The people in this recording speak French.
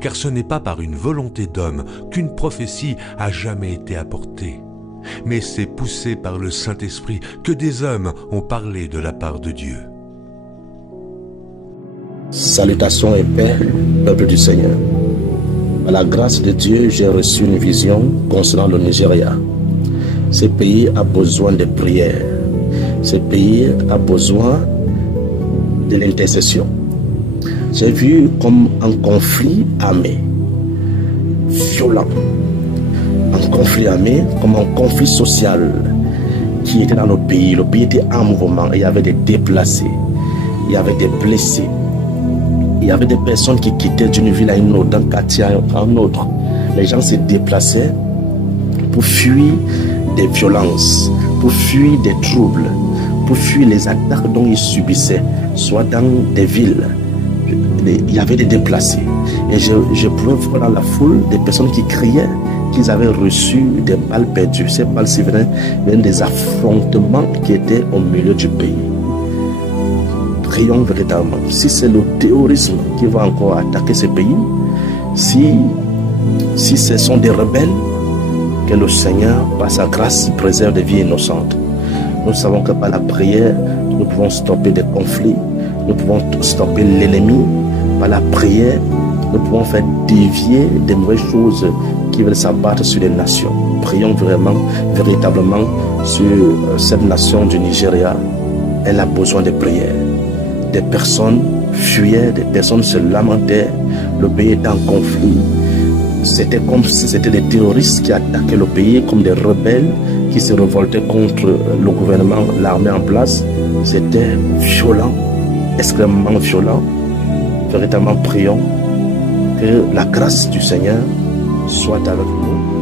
car ce n'est pas par une volonté d'homme qu'une prophétie a jamais été apportée, mais c'est poussé par le Saint-Esprit que des hommes ont parlé de la part de Dieu. Salutations et paix, peuple du Seigneur. Par la grâce de Dieu, j'ai reçu une vision concernant le Nigeria. Ce pays a besoin de prières. Ce pays a besoin de l'intercession. J'ai vu comme un conflit armé, violent. Un conflit armé, comme un conflit social qui était dans le pays. Le pays était en mouvement. Il y avait des déplacés, il y avait des blessés. Il y avait des personnes qui quittaient d'une ville à une autre, d'un quartier à un autre. Les gens se déplaçaient pour fuir des violences, pour fuir des troubles, pour fuir les attaques dont ils subissaient, soit dans des villes. Il y avait des déplacés. Et je pouvais voir dans la foule des personnes qui criaient qu'ils avaient reçu des balles perdues. Ces balles venaient des affrontements qui étaient au milieu du pays. Prions véritablement. Si c'est le terrorisme qui va encore attaquer ce pays, si ce sont des rebelles, que le Seigneur, par sa grâce, préserve des vies innocentes. Nous savons que par la prière, nous pouvons stopper des conflits, nous pouvons stopper l'ennemi. Par la prière, nous pouvons faire dévier des mauvaises choses qui veulent s'abattre sur les nations. Prions véritablement sur cette nation du Nigeria. Elle a besoin de prière. Des personnes fuyaient, des personnes se lamentaient, le pays est en conflit. C'était comme si c'était des terroristes qui attaquaient le pays, comme des rebelles qui se révoltaient contre le gouvernement, l'armée en place. C'était violent, extrêmement violent. Véritablement prions que la grâce du Seigneur soit avec nous.